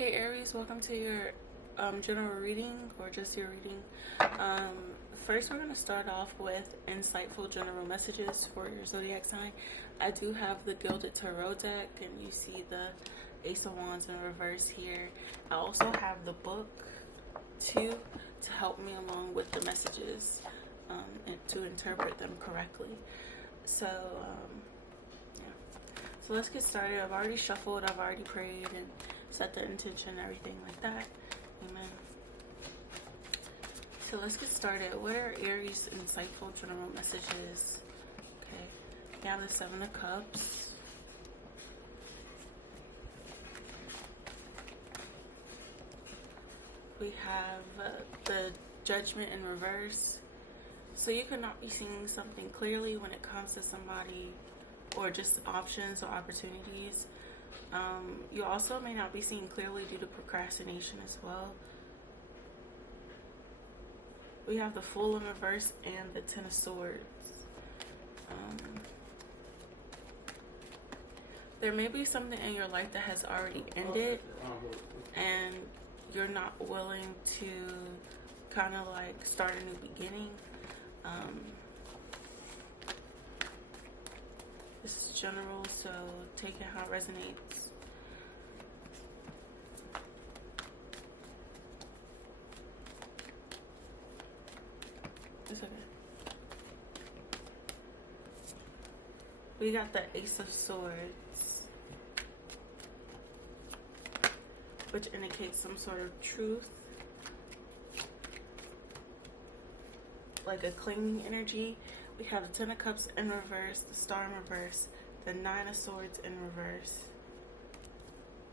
Hey Aries, welcome to your general reading, or just your reading. First, we're going to start off with insightful general messages for your zodiac sign. I do have the Gilded Tarot deck, and you see the Ace of Wands in reverse here. I also have the book too to help me along with the messages and to interpret them correctly. So, yeah. So let's get started. I've already shuffled, I've already prayed, and set the intention, everything like that. Amen. So let's get started. What are Aries' insightful general messages? Okay. Now the Seven of Cups. We have the Judgment in reverse. So you could not be seeing something clearly when it comes to somebody, or just options or opportunities. You also may not be seeing clearly due to procrastination as well. We have the Fool in reverse and the Ten of Swords. There may be something in your life that has already ended, and you're not willing to kind of like start a new beginning. This is general, so take it how it resonates. It's okay. We got the Ace of Swords, which indicates some sort of truth, like a clinging energy. We have the Ten of Cups in reverse, the Star in reverse, the Nine of Swords in reverse,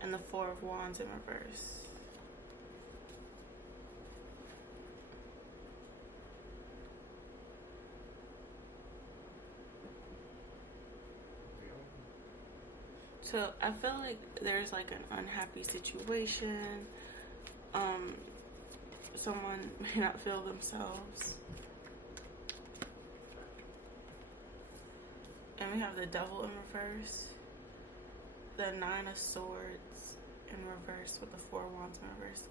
and the Four of Wands in reverse. So I feel like there's like an unhappy situation. Someone may not feel themselves. And we have the Devil in reverse, the Nine of Swords in reverse with the Four of Wands in reverse.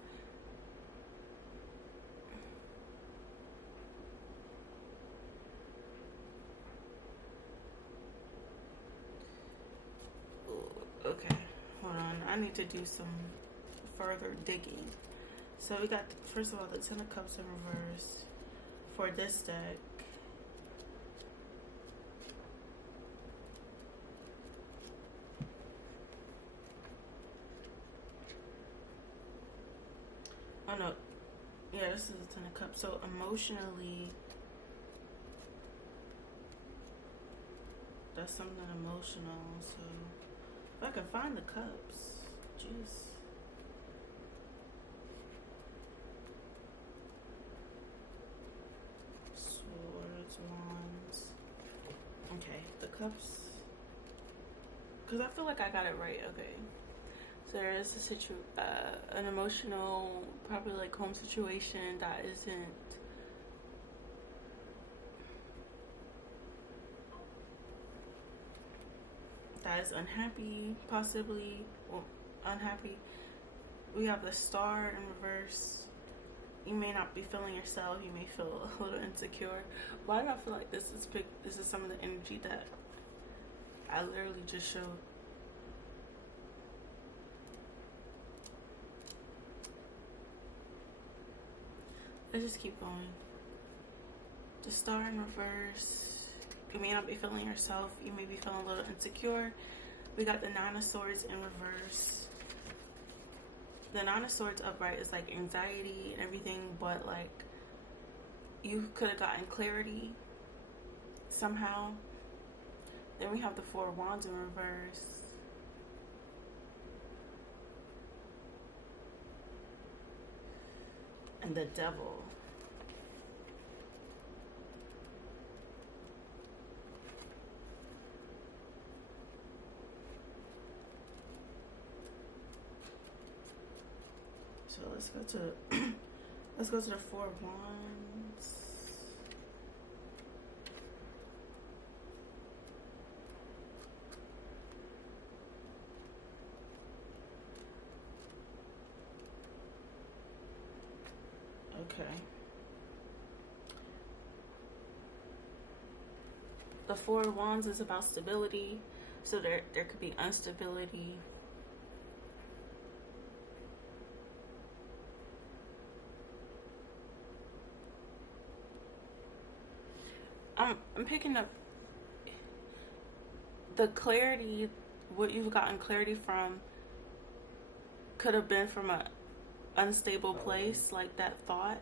Okay, hold on. I need to do some further digging. So we got, first of all, the Ten of Cups in reverse for this deck. Oh no, yeah, this is the Ten of Cups. So emotionally, that's something emotional. So if I can find the cups, jeez. Swords, wands. Okay, the cups. Because I feel like I got it right. Okay. So there is an emotional, probably like home situation that isn't that is unhappy, possibly, or unhappy. We have the Star in reverse. You may not be feeling yourself. You may feel a little insecure. Why do I feel like this is some of the energy that I literally just showed? Let's just keep going. The Star in reverse. You may not be feeling yourself. You may be feeling a little insecure. We got the Nine of Swords in reverse. The Nine of Swords upright is like anxiety and everything, but like you could have gotten clarity somehow. Then we have the Four of Wands in reverse. And the Devil. So let's go to the Four of Wands. Okay. The Four of Wands is about stability. So there could be instability. I'm picking up the clarity, what you've gotten clarity from could have been from a unstable place, like that thought.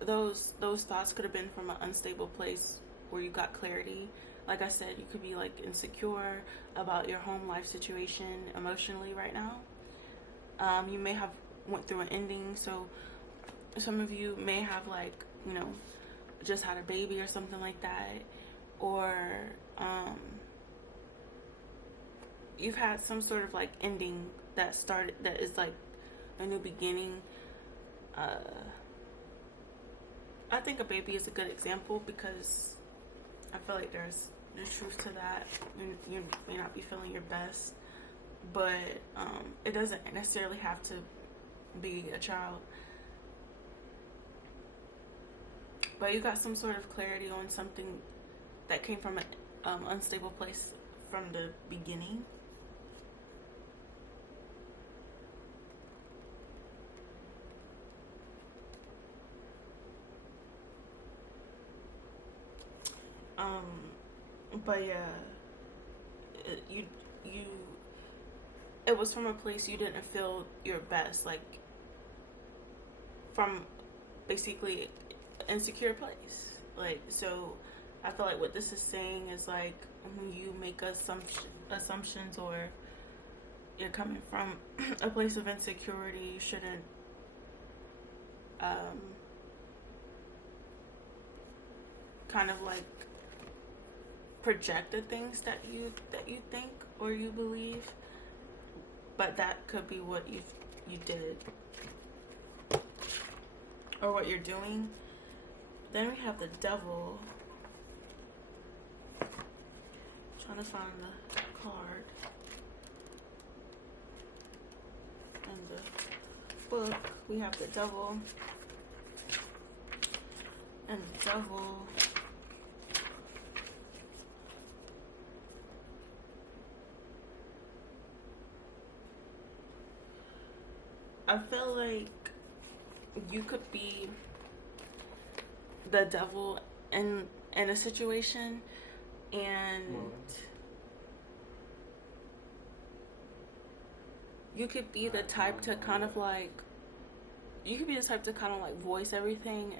Those thoughts could have been from an unstable place where you got clarity. Like I said, you could be like insecure about your home life situation emotionally right now. You may have went through an ending, so some of you may have like, you know, just had a baby or something like that, or you've had some sort of like ending that started, that is like a new beginning. I think a baby is a good example because I feel like there's truth to that. You may not be feeling your best, but it doesn't necessarily have to be a child. But you got some sort of clarity on something that came from an unstable place from the beginning. But yeah, it was from a place you didn't feel your best, like from basically insecure place. Like, so I feel like what this is saying is like when you make assumptions or you're coming from a place of insecurity, you shouldn't kind of like project the things that you think or you believe, but that could be what you did or what you're doing. Then we have the Devil. Trying to find the card in the book. We have the Devil, and the Devil I feel like you could be the devil in a situation, and you could be the type to kind of like voice everything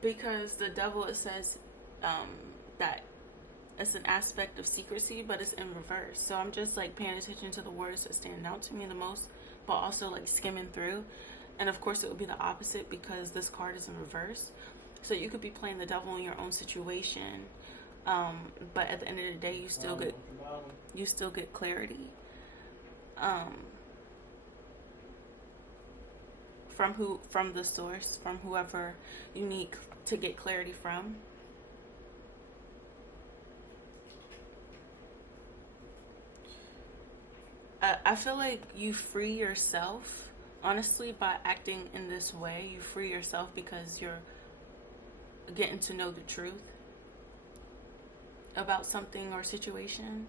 because the Devil, it says that it's an aspect of secrecy, but it's in reverse. So I'm just like paying attention to the words that stand out to me the most, but also like skimming through. And of course it would be the opposite because this card is in reverse. So you could be playing the devil in your own situation, but at the end of the day you still get clarity from the source, from whoever you need to get clarity from. I feel like you free yourself, honestly, by acting in this way. You free yourself because you're getting to know the truth about something or situation.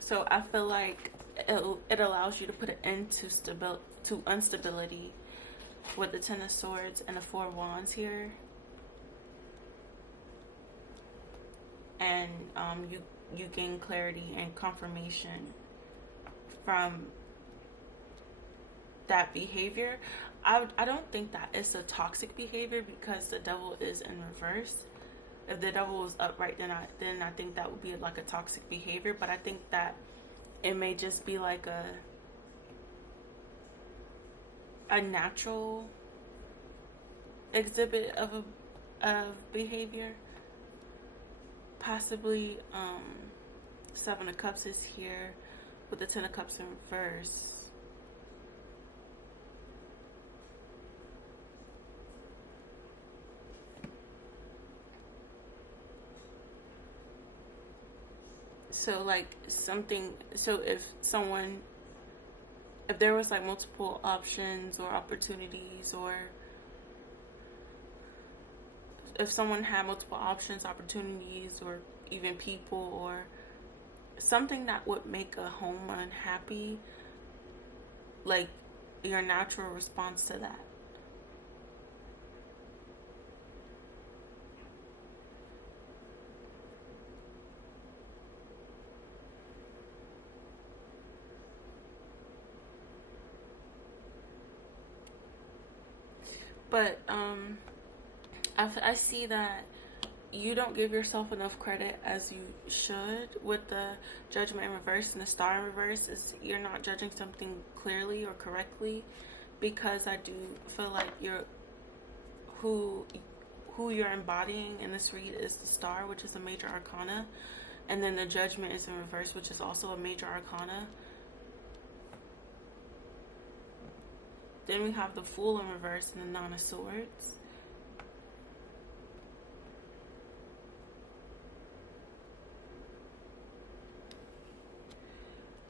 So I feel like it allows you to put an end to instability with the Ten of Swords and the Four of Wands here. And you gain clarity and confirmation from that behavior. I don't think that it's a toxic behavior because the devil is in reverse. If the devil was upright, then I think that would be like a toxic behavior. But I think that it may just be like a natural exhibit of behavior. Possibly Seven of Cups is here with the Ten of Cups in reverse. So like something, so if there was like multiple options or opportunities, or if someone had multiple options, opportunities, or even people, or something that would make a home unhappy, like your natural response to that. But I see that you don't give yourself enough credit as you should with the Judgment in reverse and the Star in reverse. Is you're not judging something clearly or correctly, because I do feel like who you're embodying in this read is the Star, which is a major arcana, and then the Judgment is in reverse, which is also a major arcana. Then we have the Fool in reverse and the Nine of Swords.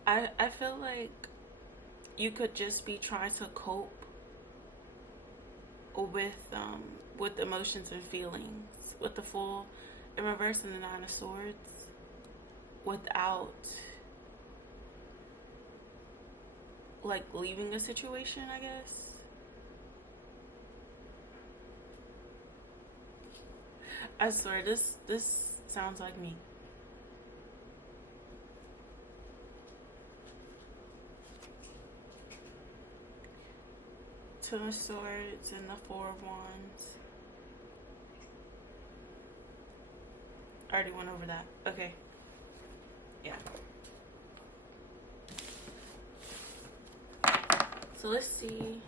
I feel like you could just be trying to cope with emotions and feelings with the Fool in reverse and the Nine of Swords without like leaving a situation, I guess. I swear, this sounds like me. Two of Swords and the Four of Wands. I already went over that. Okay. Yeah. So let's see.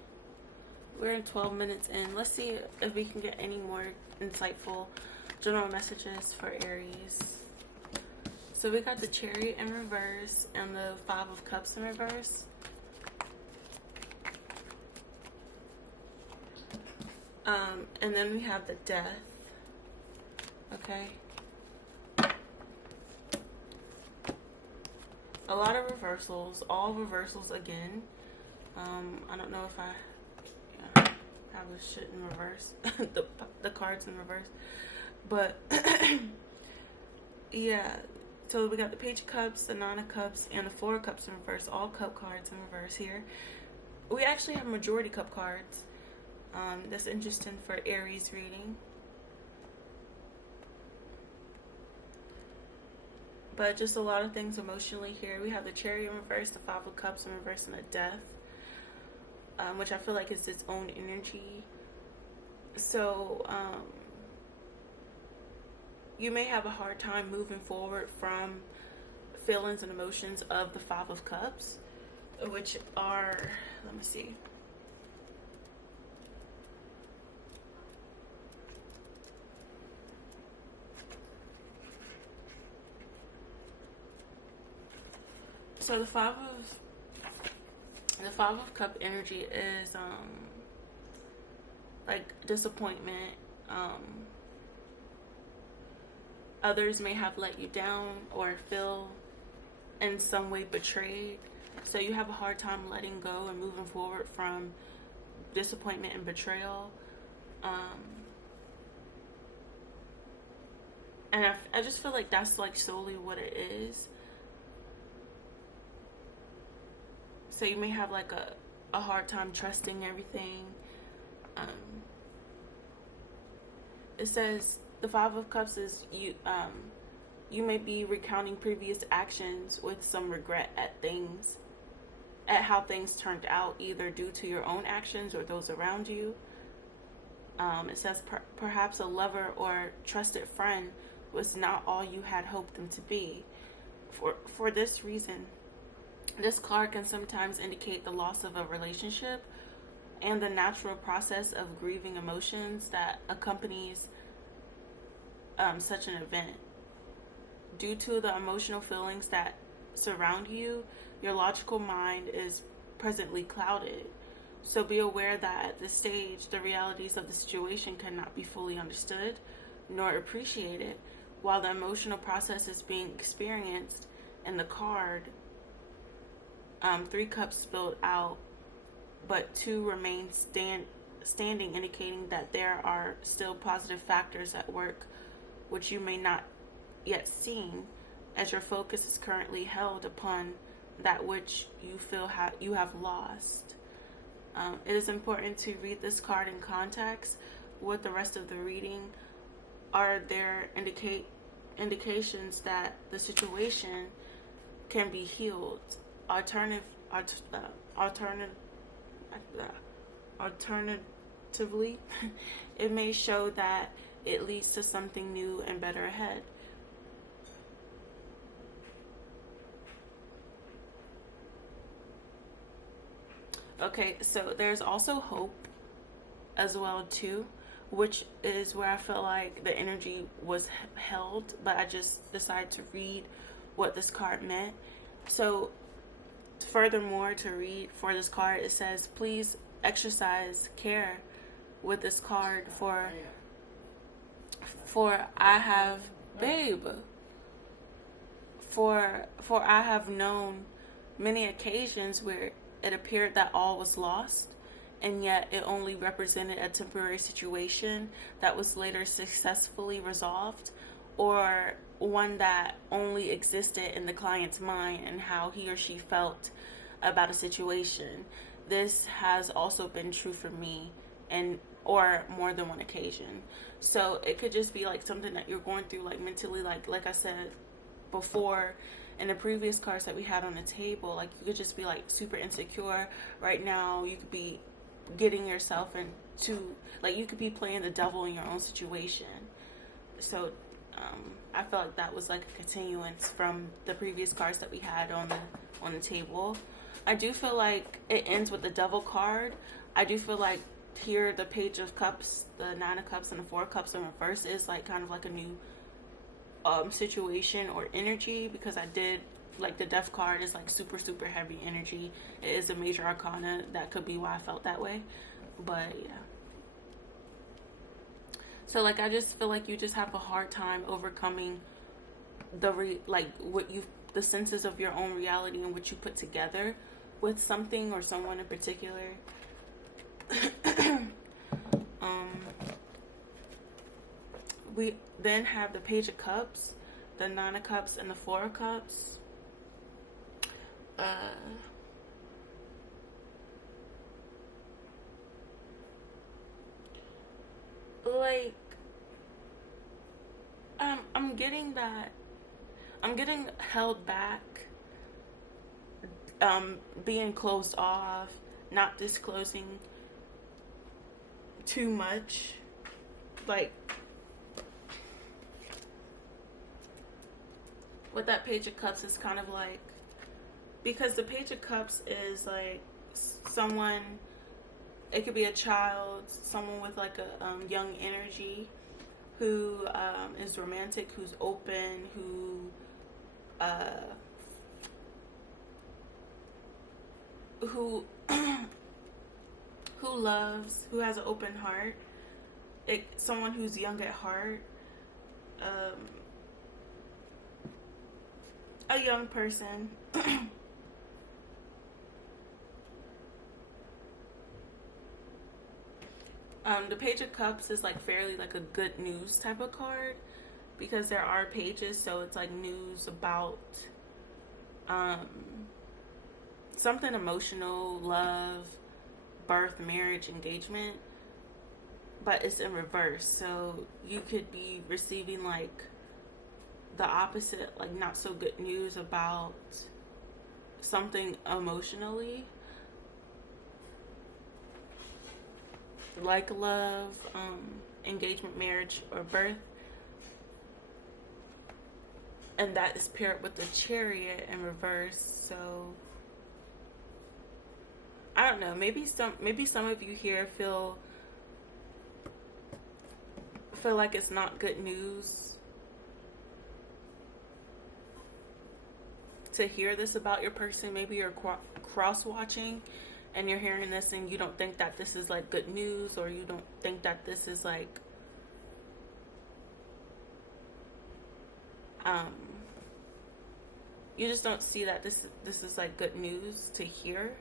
We're in 12 minutes in. Let's see if we can get any more insightful general messages for Aries. So we got the Chariot in reverse and the Five of Cups in reverse. And then we have the Death. Okay. A lot of reversals. All reversals again. I don't know if I have this shit in reverse. the cards in reverse. But yeah. So we got the Page of Cups, the Nine of Cups, and the Four of Cups in reverse. All cup cards in reverse here. We actually have majority cup cards. That's interesting for Aries reading. But just a lot of things emotionally here. We have the Chariot in reverse, the Five of Cups in reverse, and the Death. Which I feel like is its own energy. So, you may have a hard time moving forward from feelings and emotions of the Five of Cups, which are, let me see. So the Five of Cup energy is like disappointment. Others may have let you down or feel in some way betrayed. So you have a hard time letting go and moving forward from disappointment and betrayal. And I just feel like that's like solely what it is. So you may have like a hard time trusting everything. It says the Five of Cups is you may be recounting previous actions with some regret at how things turned out, either due to your own actions or those around you. It says perhaps a lover or trusted friend was not all you had hoped them to be. For this reason, this card can sometimes indicate the loss of a relationship and the natural process of grieving emotions that accompanies such an event. Due to the emotional feelings that surround you, your logical mind is presently clouded. So be aware that at this stage, the realities of the situation cannot be fully understood nor appreciated, while the emotional process is being experienced in the card, 3 cups spilled out, but 2 remain standing, indicating that there are still positive factors at work which you may not yet seen, as your focus is currently held upon that which you feel you have lost. It is important to read this card in context with the rest of the reading. Are there indications that the situation can be healed? Alternatively, it may show that it leads to something new and better ahead. Okay, so there's also hope as well too, which is where I feel like the energy was held, but I just decided to read what this card meant. So furthermore, to read for this card, it says, please exercise care with this card, for I have for I have known many occasions where it appeared that all was lost, and yet it only represented a temporary situation that was later successfully resolved, or one that only existed in the client's mind and how he or she felt about a situation. This has also been true for me, and or more than one occasion. So it could just be like something that you're going through, like mentally, like I said before in the previous cards that we had on the table. Like you could just be like super insecure right now. You could be getting yourself into, like, you could be playing the devil in your own situation. So I felt like that was like a continuance from the previous cards that we had on the table. I do feel like it ends with the Devil card. I do feel like here the Page of Cups, the 9 of Cups, and the 4 of Cups in reverse is like kind of like a new situation or energy, because I did like the Death card is like super heavy energy. It is a major arcana. That could be why I felt that way. But yeah. So like I just feel like you just have a hard time overcoming the senses of your own reality and what you put together with something or someone in particular. We then have the Page of Cups, the 9 of Cups, and the 4 of Cups. I'm getting that I'm getting held back, being closed off, not disclosing too much. Like with that Page of Cups is kind of like, because the Page of Cups is like someone, it could be a child, someone with like a young energy who is romantic, who's open, who loves, who has an open heart. Someone who's young at heart, a young person. The Page of Cups is like fairly like a good news type of card, because there are pages, so it's like news about something emotional, love, birth, marriage, engagement, but it's in reverse. So you could be receiving like the opposite, like not so good news about something emotionally, like love, engagement, marriage, or birth. And that is paired with the Chariot in reverse. So I don't know, maybe some of you here feel like it's not good news to hear this about your person. Maybe you're cross-watching and you're hearing this and you don't think that this is like good news, or you don't think that this is like You just don't see that this is like good news to hear.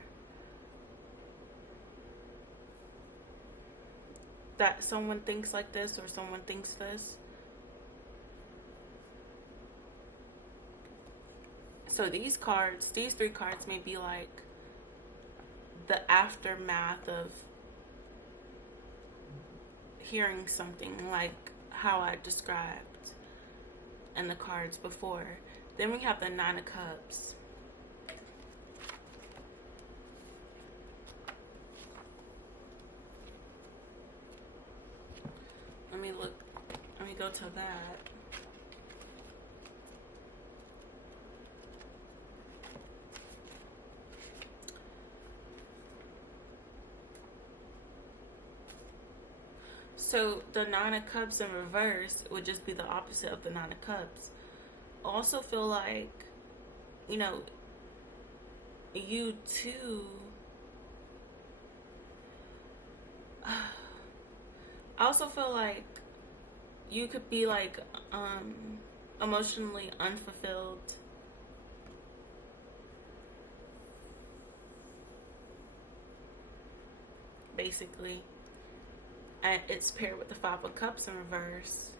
That someone thinks like this or someone thinks this. So these cards, these 3 cards may be like the aftermath of hearing something like how I described in the cards before. Then we have the 9 of Cups. Let me go to that. So the 9 of Cups in reverse would just be the opposite of the 9 of Cups. I also feel like, you know, you too, I also feel like you could be like emotionally unfulfilled. Basically. And it's paired with the 5 of Cups in reverse.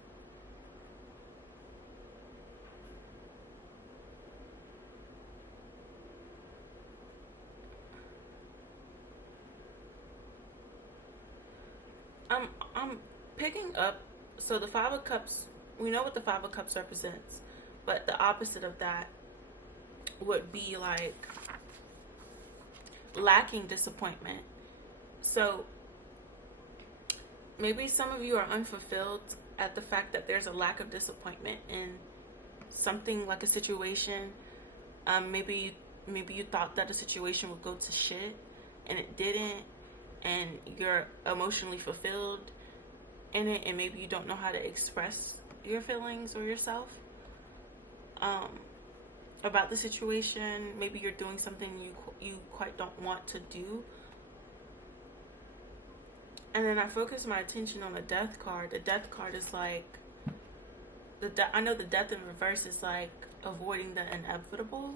I'm picking up, so the 5 of Cups, we know what the 5 of Cups represents, but the opposite of that would be like lacking disappointment. So maybe some of you are unfulfilled at the fact that there's a lack of disappointment in something like a situation. Maybe you thought that a situation would go to shit and it didn't, and you're emotionally fulfilled in it, and maybe you don't know how to express your feelings or yourself about the situation. Maybe you're doing something you quite don't want to do. And then I focus my attention on the Death card. The Death card is like, I know the Death in reverse is like avoiding the inevitable.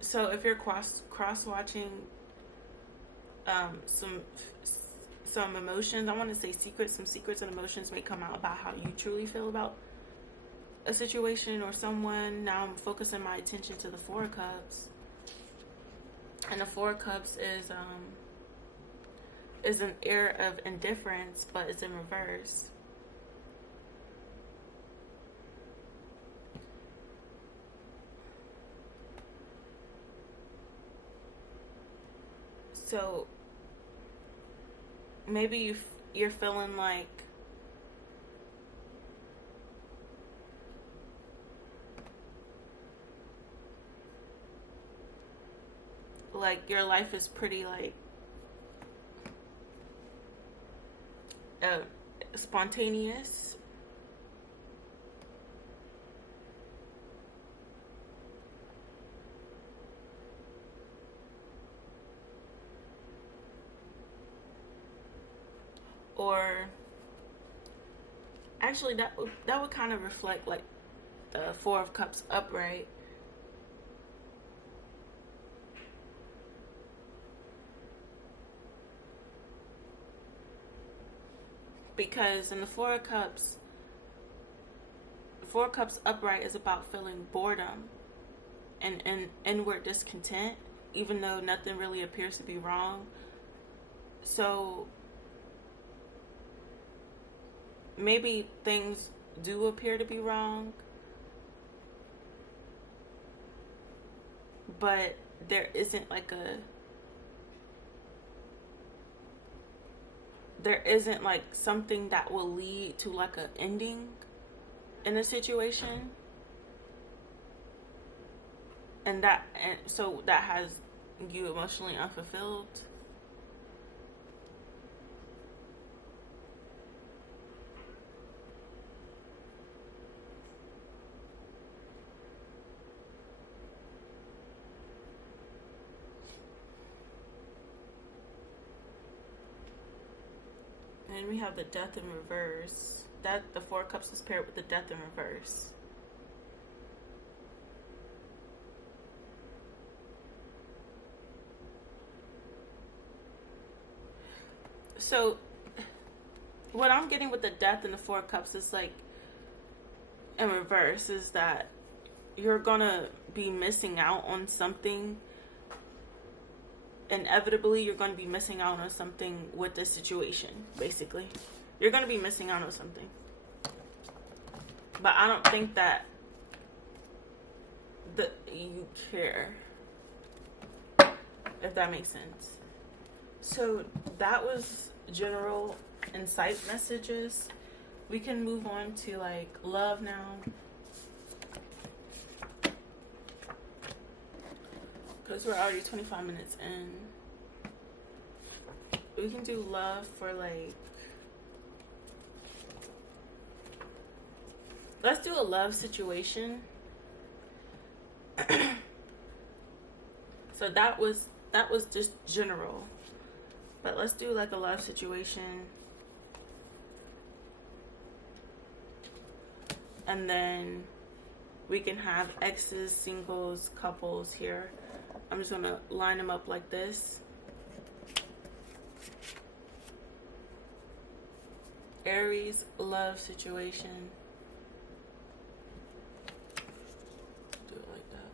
So if you're cross-watching some emotions, I want to say some secrets and emotions may come out about how you truly feel about a situation or someone. Now I'm focusing my attention to the 4 of Cups. And the 4 of Cups is an air of indifference, but it's in reverse. So maybe you're feeling like your life is pretty like spontaneous. Or actually that would kind of reflect like the 4 of Cups upright. Because in the 4 of Cups upright is about feeling boredom and inward discontent, even though nothing really appears to be wrong. So maybe things do appear to be wrong, but there isn't like something that will lead to like an ending in a situation, and so that has you emotionally unfulfilled. And we have the Death in reverse. death. The Four of Cups is paired with the Death in reverse. So what I'm getting with the Death and the Four of Cups is like in reverse is that you're gonna be missing out on something. Inevitably, you're going to be missing out on something with this situation, basically. You're going to be missing out on something. But I don't think that you care, if that makes sense. So that was general insight messages. We can move on to like love now. Because we're already 25 minutes in. We can do love for like... Let's do a love situation. So that was just general. But let's do like a love situation. And then we can have exes, singles, couples here. I'm just going to line them up like this. Aries, love situation. Do it like that.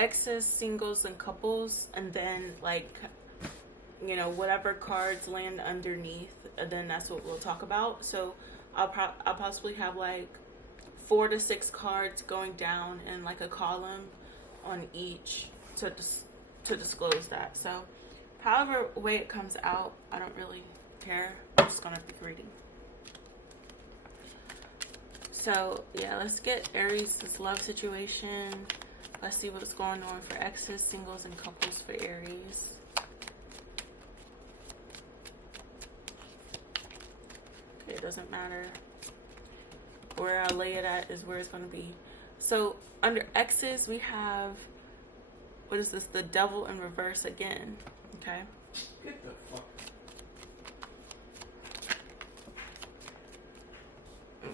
Exes, singles, and couples. And then, like, you know, whatever cards land underneath, and then that's what we'll talk about. So I'll possibly have like 4 to 6 cards going down in like a column on each to disclose that. So however way it comes out, I don't really care. I'm just gonna be reading. So yeah, let's get Aries' love situation. Let's see what's going on for exes, singles, and couples for Aries. It doesn't matter. Where I lay it at is where it's going to be. So under exes, we have, what is this? The Devil in reverse again. Okay. Get the fuck.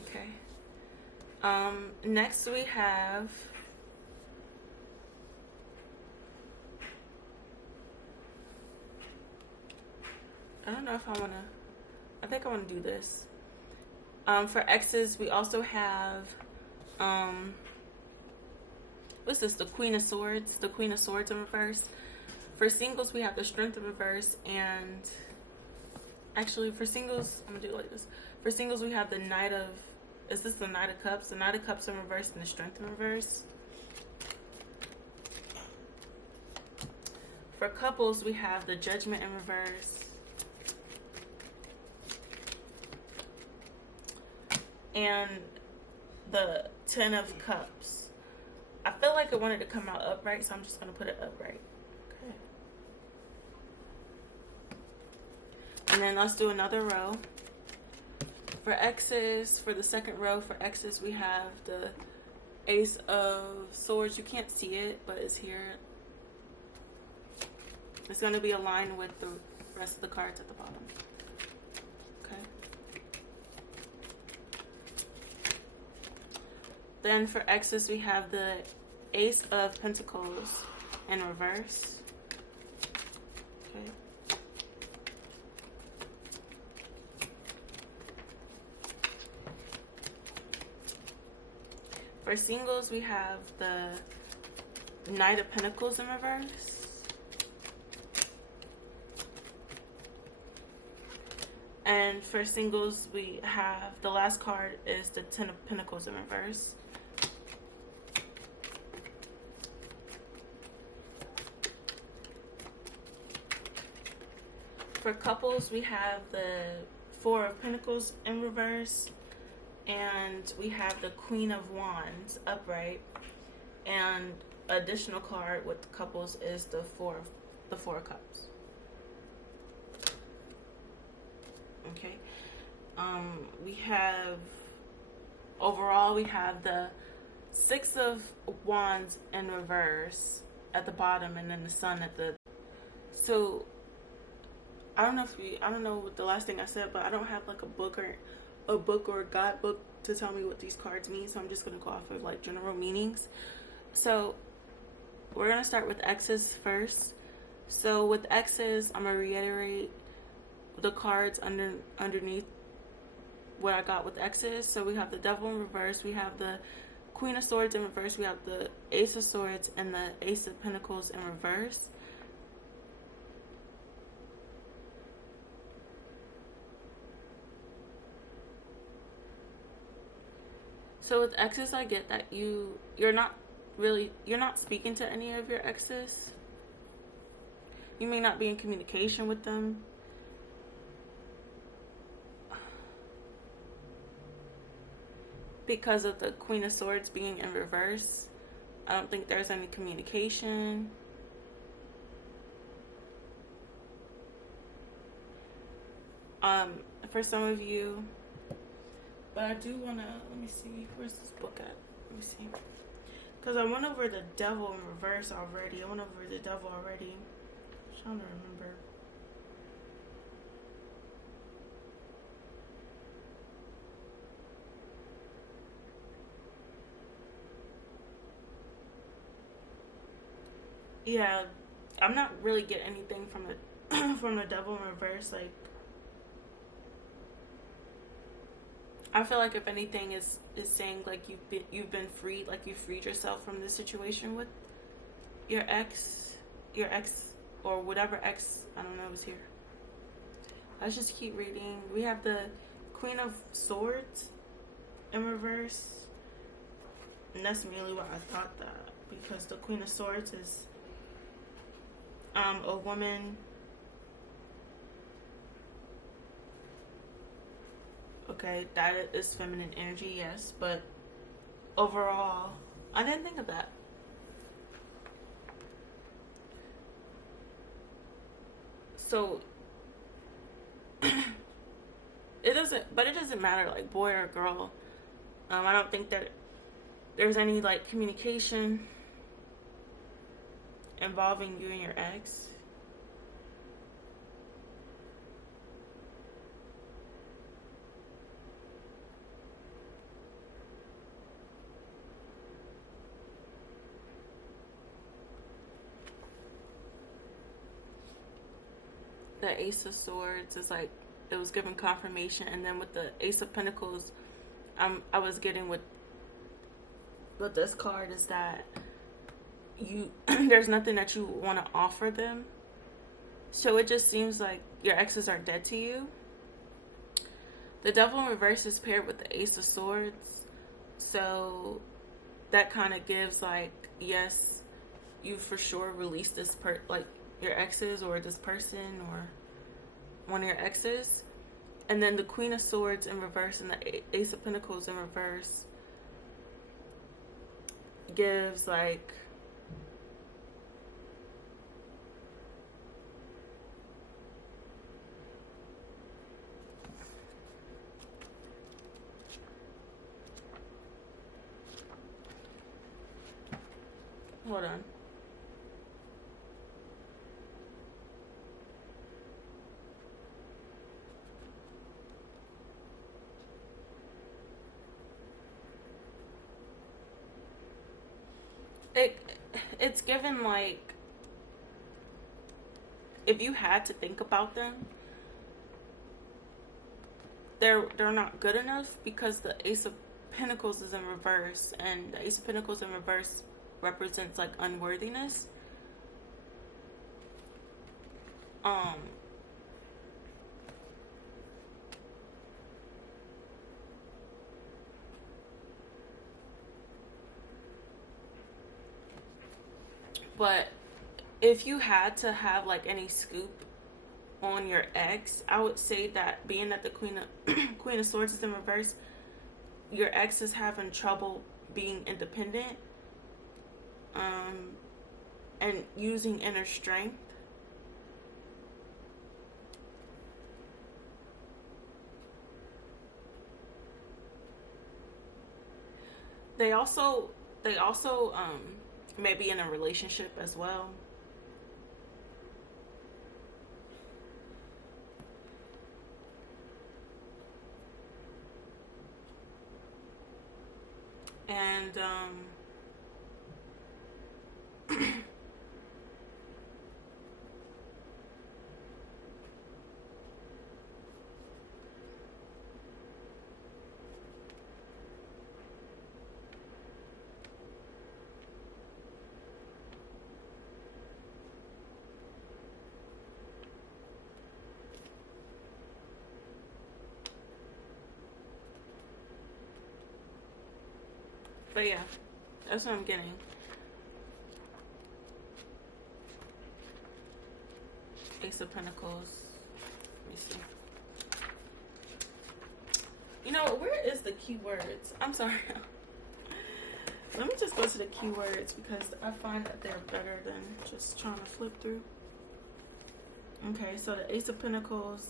Okay. Next we have I don't know if I want to. I think I want to do this. For exes, we also have, what's this? The Queen of Swords. The Queen of Swords in reverse. For singles, we have the Strength in reverse. And actually, for singles, I'm going to do it like this. For singles, we have the Knight of, is this the Knight of Cups? The Knight of Cups in reverse and the Strength in reverse. For couples, we have the Judgment in reverse. And the 10 of Cups. I feel like I wanted to come out upright, so I'm just going to put it upright. Okay. And then let's do another row. For exes, for the second row, for exes, we have the Ace of Swords. You can't see it, but it's here. It's going to be aligned with the rest of the cards at the bottom. Okay. Then for exes, we have the Ace of Pentacles in reverse. Okay. For singles, we have the Knight of Pentacles in reverse. And for singles, we have the last card is the 10 of Pentacles in reverse. For couples, we have the 4 of Pentacles in reverse, and we have the Queen of Wands upright, and additional card with couples is the 4 of Cups. Okay. We have overall we have the 6 of Wands in reverse, at the bottom, and then the sun at the. So I don't know what the last thing I said, but I don't have like a book or a guidebook to tell me what these cards mean. So I'm just gonna go off of like general meanings. So we're gonna start with EXES first. So with EXES, I'm gonna reiterate the cards underneath what I got with EXES. So we have the Devil in reverse, we have the Queen of Swords in reverse, we have the Ace of Swords, and the Ace of Pentacles in reverse. So with exes, I get that you're not speaking to any of your exes. You may not be in communication with them. Because of the Queen of Swords being in reverse, I don't think there's any communication. For some of you, but I do want to, let me see, where's this book at? Let me see. Because I went over the Devil in reverse already. I'm trying to remember. Yeah, I'm not really getting anything from the from the Devil in reverse. Like, I feel like if anything is saying like you've been freed, like you freed yourself from this situation with your ex or whatever ex, I don't know, is here. Let's just keep reading. We have the Queen of Swords in reverse, and that's mainly why I thought that, because the Queen of Swords is a woman. Okay, that is feminine energy, yes, but overall, I didn't think of that. So it doesn't matter, like boy or girl. I don't think that there's any like communication involving you and your ex. The Ace of Swords is like, it was given confirmation, and then with the Ace of Pentacles, I was getting with this card is that you there's nothing that you want to offer them. So it just seems like your exes are dead to you. The Devil in reverse is paired with the Ace of Swords, so that kind of gives like, yes, you for sure released this like your exes or this person or one of your exes. And then the Queen of Swords in reverse and the Ace of Pentacles in reverse gives like hold on. It's given like, if you had to think about them, they're not good enough, because the Ace of Pentacles is in reverse, and the Ace of Pentacles in reverse represents like unworthiness. But if you had to have like any scoop on your ex, I would say that being that the Queen of Swords is in reverse, your ex is having trouble being independent, and using inner strength. They also maybe in a relationship as well. And but yeah, that's what I'm getting. Ace of Pentacles. Let me see. You know, where is the keywords? I'm sorry. Let me just go to the keywords because I find that they're better than just trying to flip through. Okay, so the Ace of Pentacles.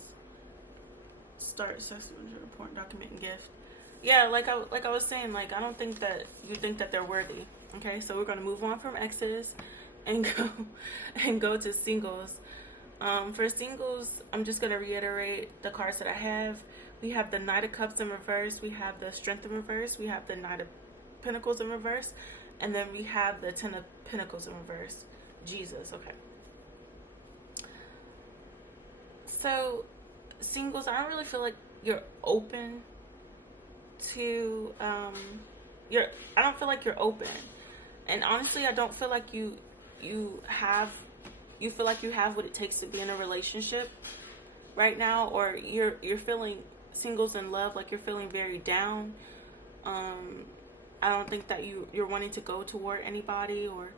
Start sex, important document, and gift. Yeah, like I was saying, like I don't think that you think that they're worthy. Okay, so we're gonna move on from exes and go to singles. For singles, I'm just gonna reiterate the cards that I have. We have the Knight of Cups in reverse. We have the Strength in reverse. We have the Knight of Pentacles in reverse, and then we have the Ten of Pentacles in reverse. Jesus. Okay. So singles, I don't really feel like you're open to I don't feel like you're open, and honestly I don't feel like you feel like you have what it takes to be in a relationship right now, or you're feeling, singles in love, like you're feeling very down. I don't think that you're wanting to go toward anybody or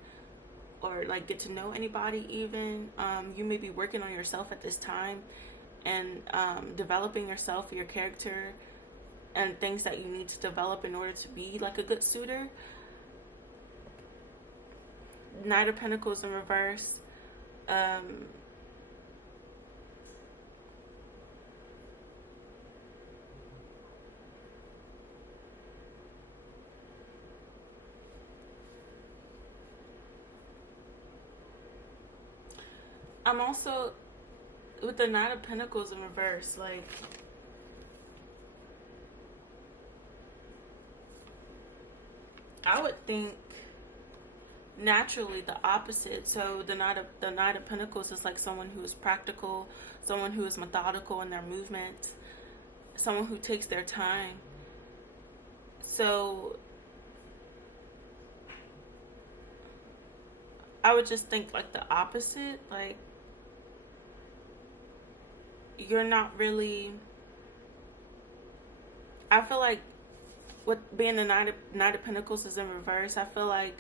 like get to know anybody even. You may be working on yourself at this time and developing yourself, your character, and things that you need to develop in order to be like a good suitor. Knight of Pentacles in reverse. I'm also with the Knight of Pentacles in reverse, like I would think naturally the opposite. So the Knight of Pentacles is like someone who is practical, someone who is methodical in their movement, someone who takes their time. So I would just think like the opposite, like you're not really, I feel like with being the Knight of Pentacles is in reverse, I feel like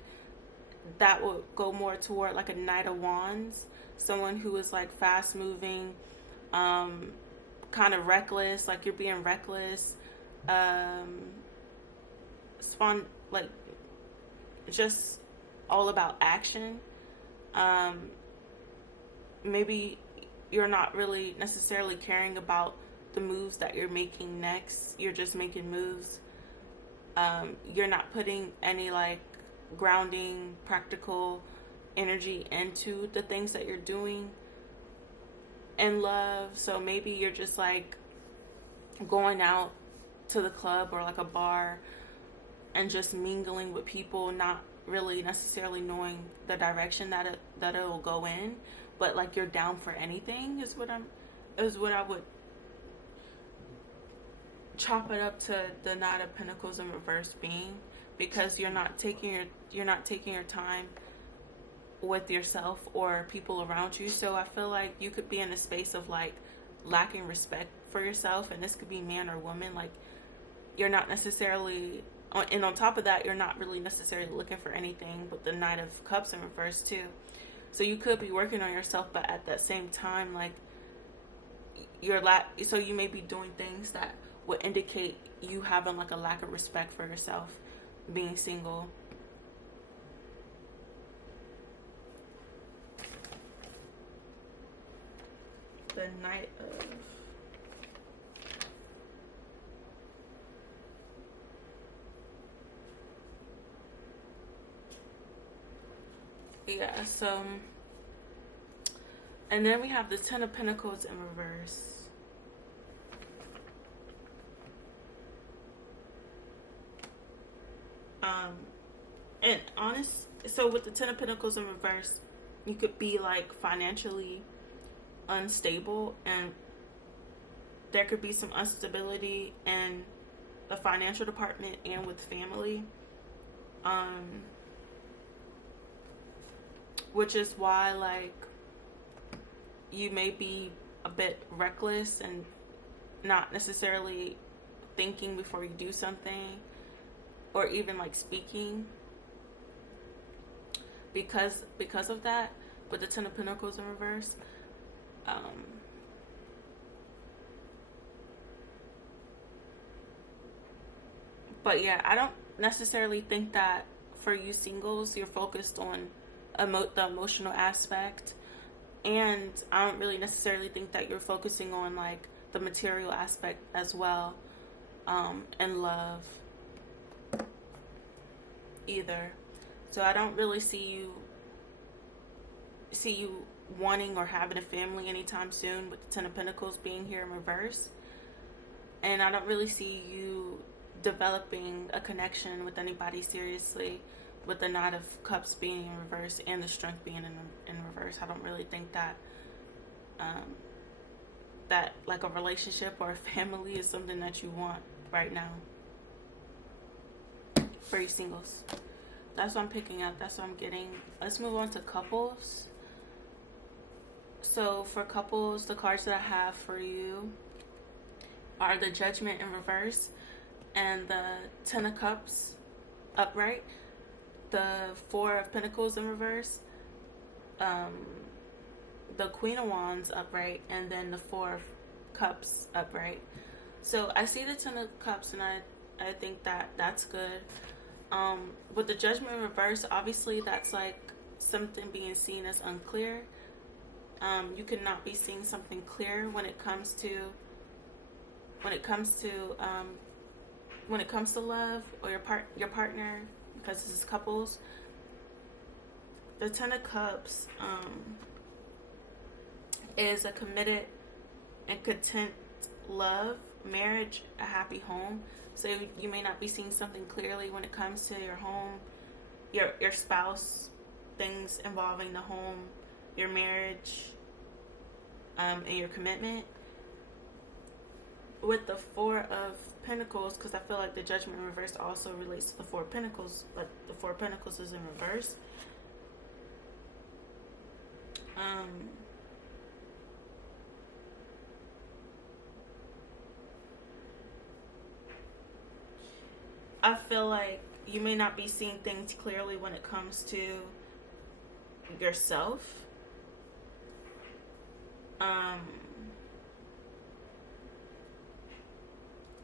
that would go more toward like a Knight of Wands, someone who is like fast moving, kind of reckless, like you're being reckless, like just all about action. Maybe you're not really necessarily caring about the moves that you're making next. You're just making moves. You're not putting any like grounding, practical energy into the things that you're doing in love. So maybe you're just like going out to the club or like a bar and just mingling with people, not really necessarily knowing the direction that it'll go in, but like you're down for anything is what I would chop it up to the Knight of Pentacles in reverse being, because you're not taking your time with yourself or people around you. So I feel like you could be in a space of like lacking respect for yourself, and this could be man or woman. Like you're not necessarily, and on top of that, you're not really necessarily looking for anything but the Knight of Cups in reverse too. So you could be working on yourself, but at that same time, like so you may be doing things that would indicate you having like a lack of respect for yourself, being single. The Knight of Yeah, so, and then we have the Ten of Pentacles in reverse. And so with the Ten of Pentacles in reverse, you could be like financially unstable, and there could be some instability in the financial department and with family. Which is why, like, you may be a bit reckless and not necessarily thinking before you do something, or even like speaking, because of that, with the Ten of Pentacles in reverse. But yeah, I don't necessarily think that for you singles, you're focused on the emotional aspect, and I don't really necessarily think that you're focusing on like the material aspect as well, and love either. So I don't really see you wanting or having a family anytime soon, with the Ten of Pentacles being here in reverse. And I don't really see you developing a connection with anybody seriously, with the Knight of Cups being in reverse and the Strength being in reverse. I don't really think that that like a relationship or a family is something that you want right now for you singles. That's what I'm picking up. That's what I'm getting. Let's move on to couples. So for couples, the cards that I have for you are the Judgment in reverse and the Ten of Cups upright, the Four of Pentacles in reverse, the Queen of Wands upright, and then the Four of Cups upright. So I see the Ten of Cups, and I think that that's good. With the Judgment in reverse, obviously that's like something being seen as unclear. You cannot be seeing something clear when it comes to love or your partner, because this is couples. The Ten of Cups is a committed and content love, marriage, a happy home. So you may not be seeing something clearly when it comes to your home, your spouse, things involving the home, your marriage, and your commitment. With the Four of Pentacles, because I feel like the Judgment in reverse also relates to the Four of Pentacles, but the Four of Pentacles is in reverse. I feel like you may not be seeing things clearly when it comes to yourself.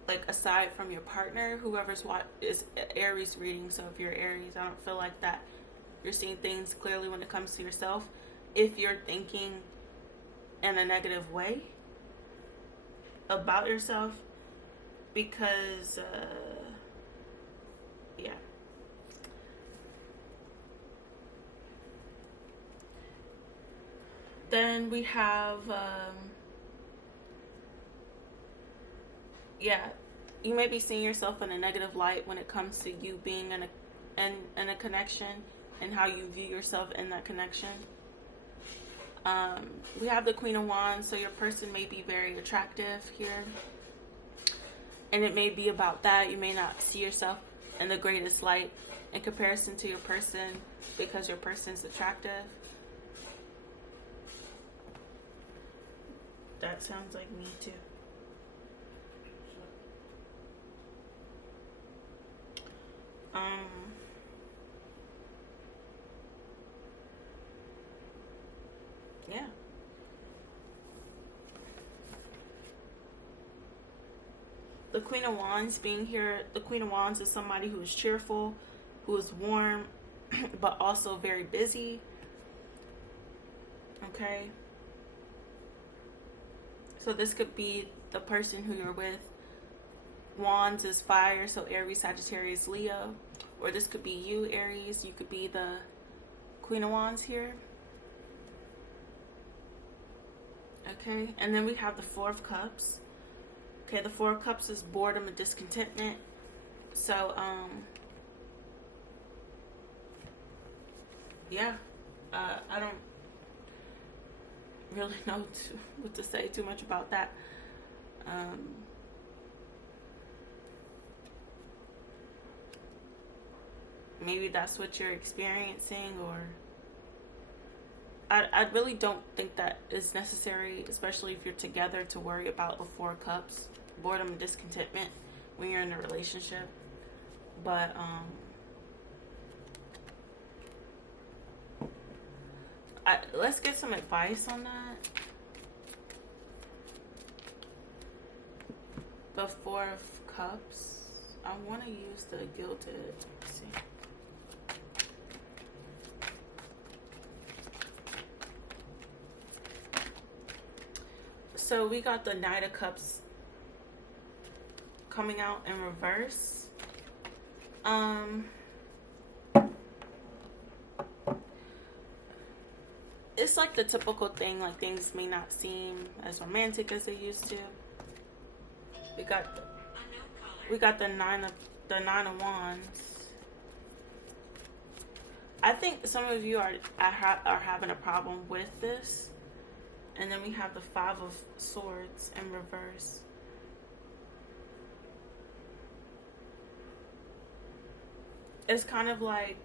Like aside from your partner, whoever's is Aries reading. So if you're Aries, I don't feel like that you're seeing things clearly when it comes to yourself. If you're thinking in a negative way about yourself, because yeah. Then we have you may be seeing yourself in a negative light when it comes to you being in a connection and how you view yourself in that connection. We have the Queen of Wands, so your person may be very attractive here, and it may be about that. You may not see yourself in the greatest light in comparison to your person because your person's attractive. That sounds like me too. Yeah. The Queen of Wands being here, the Queen of Wands is somebody who is cheerful, who is warm, but also very busy. Okay. So this could be the person who you're with. Wands is fire, so Aries, Sagittarius, Leo. Or this could be you, Aries. You could be the Queen of Wands here. Okay, and then we have the Four of Cups. Okay, the Four of Cups is boredom and discontentment. So, yeah, I don't really know what to say too much about that. Maybe that's what you're experiencing, or I really don't think that is necessary, especially if you're together, to worry about the Four of Cups, boredom and discontentment when you're in a relationship. But let's get some advice on that. The Four of Cups. I want to use the Gilded. Let's see. So we got the Knight of Cups coming out in reverse. It's like the typical thing, like things may not seem as romantic as they used to. We got the nine of Wands. I think some of you are having a problem with this. And then we have the Five of Swords in reverse. It's kind of like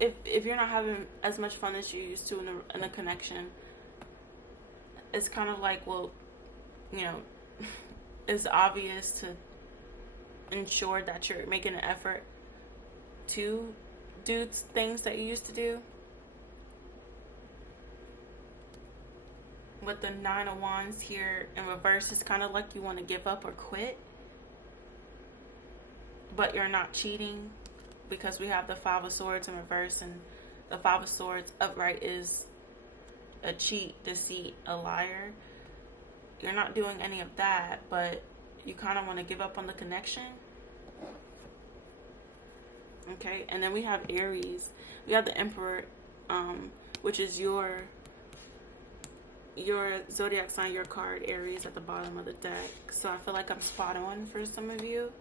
if you're not having as much fun as you used to in a connection, it's kind of like, well, you know, it's obvious to ensure that you're making an effort to do things that you used to do. With the Nine of Wands here in reverse, it's kind of like you want to give up or quit, but you're not cheating, because we have the Five of Swords in reverse, and the Five of Swords upright is a cheat, deceit, a liar. You're not doing any of that, but you kind of want to give up on the connection. Okay, and then we have Aries. We have the Emperor, which is your zodiac sign, your card, Aries, at the bottom of the deck. So I feel like I'm spot on for some of you.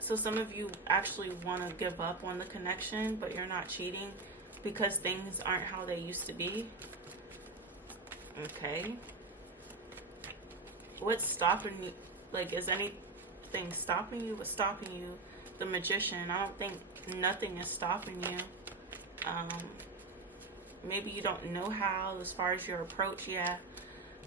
So some of you actually want to give up on the connection, but you're not cheating because things aren't how they used to be. Okay. What's stopping you? Like, is anything stopping you? What's stopping you? The Magician. I don't think nothing is stopping you. Maybe you don't know how, as far as your approach. Yeah.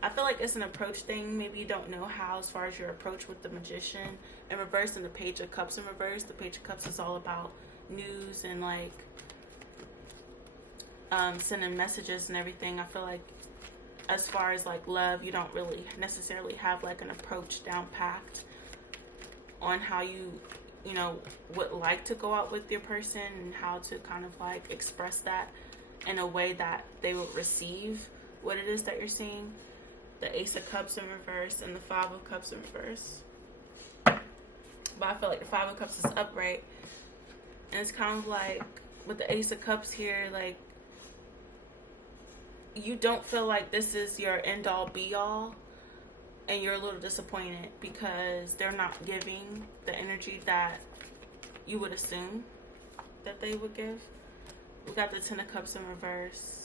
I feel like it's an approach thing. Maybe you don't know how, as far as your approach with the Magician in reverse, and the Page of Cups in reverse. The Page of Cups is all about news and like sending messages and everything. I feel like as far as like love, you don't really necessarily have like an approach down packed on how you would like to go out with your person, and how to kind of like express that in a way that they will receive what it is that you're seeing. The Ace of Cups in reverse and the Five of Cups in reverse. But I feel like the Five of Cups is upright. And it's kind of like with the Ace of Cups here, like you don't feel like this is your end all be all. And you're a little disappointed because they're not giving the energy that you would assume that they would give. We got the Ten of Cups in reverse.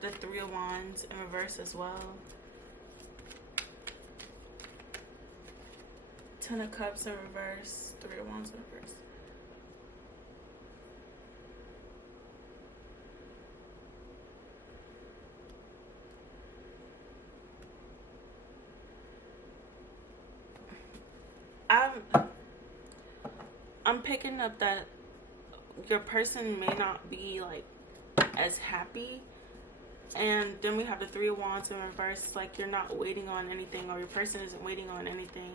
The Three of Wands in reverse as well. Ten of Cups in reverse. Three of Wands in reverse. I'm picking up that your person may not be like as happy And then we have the Three of Wands in reverse. It's like you're not waiting on anything, or your person isn't waiting on anything.